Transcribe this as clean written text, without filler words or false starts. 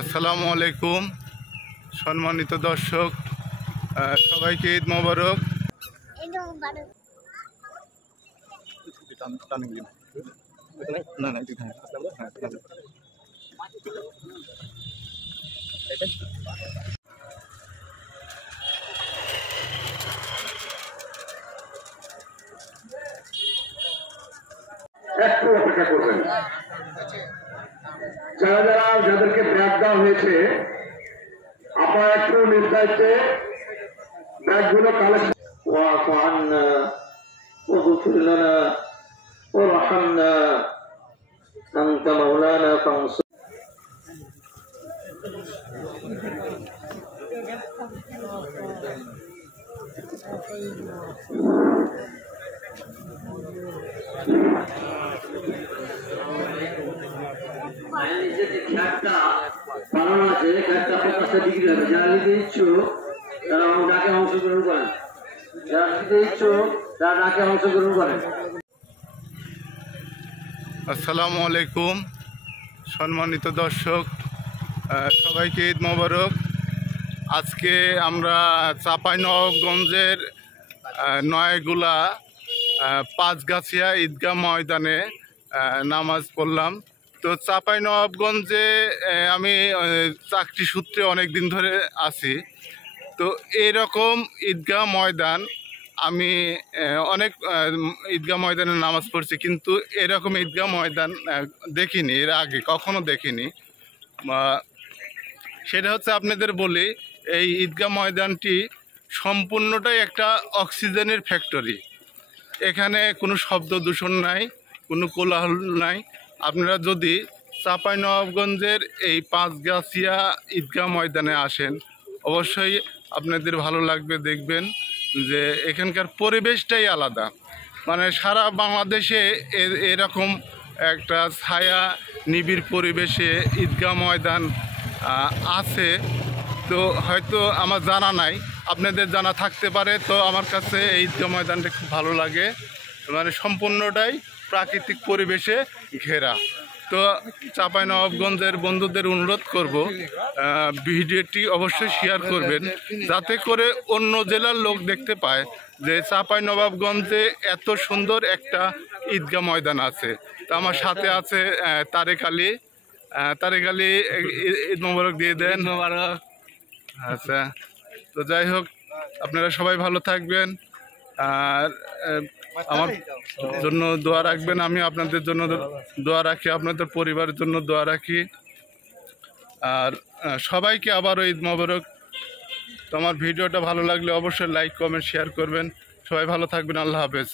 আসসালামু আলাইকুম সম্মানিত দর্শক, সবাইকে ঈদ মোবারক। একটু অপেক্ষা করবেন। যাদেরকে ব্যাগ দেওয়া হয়েছে আপনারা একটু নির্ধারিতে ব্যাগগুলো কালেকশন واعف عنا واغفر لنا وارحمنا أنت مولانا فانصرنا আসসালামু আলাইকুম সম্মানিত দর্শক, সবাইকে ঈদ মোবারক। আজকে আমরা চাঁপাইনবাবগঞ্জের নয়গুলা পাঁচগাছিয়া ঈদগাহ ময়দানে নামাজ পড়লাম। তো চাঁপাইনবাবগঞ্জে আমি চাকরি সূত্রে অনেক দিন ধরে আছি। তো এরকম ঈদগাহ ময়দান আমি অনেক ঈদগাহ ময়দানে নামাজ পড়ছি, কিন্তু এরকম ঈদগাহ ময়দান দেখিনি, এর আগে কখনো দেখিনি। সেটা হচ্ছে আপনাদের বলি, এই ঈদগাহ ময়দানটি সম্পূর্ণটাই একটা অক্সিজেনের ফ্যাক্টরি। এখানে কোনো শব্দ দূষণ নাই, কোনো কোলাহল নাই। আপনারা যদি চাঁপাইনবাবগঞ্জের এই পাঁচগাছিয়া ঈদগাহ ময়দানে আসেন, অবশ্যই আপনাদের ভালো লাগবে। দেখবেন যে এখানকার পরিবেশটাই আলাদা। মানে সারা বাংলাদেশে এরকম একটা ছায়া নিবিড় পরিবেশে ঈদগাহ ময়দান আছে, তো হয়তো আমার জানা নাই, আপনাদের জানা থাকতে পারে। তো আমার কাছে এই ঈদগাহ ময়দানটা খুব ভালো লাগে, মানে সম্পূর্ণটাই প্রাকৃতিক পরিবেশে ঘেরা। তো চাঁপাইনবাবগঞ্জের বন্ধুদের অনুরোধ করব, ভিডিওটি অবশ্যই শেয়ার করবেন, যাতে করে অন্য জেলার লোক দেখতে পায় যে চাঁপাইনবাবগঞ্জে এত সুন্দর একটা ঈদগাহ ময়দান আছে। তো আমার সাথে আছে তারেক আলী। তারেক আলী, ঈদ মোবারক দিয়ে দেন। মোবারক। আচ্ছা, তো যাই হোক, আপনারা সবাই ভালো থাকবেন আর আমার জন্য দোয়া রাখবেন। আমি আপনাদের জন্য দোয়া রাখি, আপনাদের পরিবারের জন্য দোয়া রাখি। আর সবাইকে আবারও ঈদ মোবারক। তো আমার ভিডিওটা ভালো লাগলে অবশ্যই লাইক, কমেন্ট, শেয়ার করবেন। সবাই ভালো থাকবেন। আল্লাহ হাফেজ।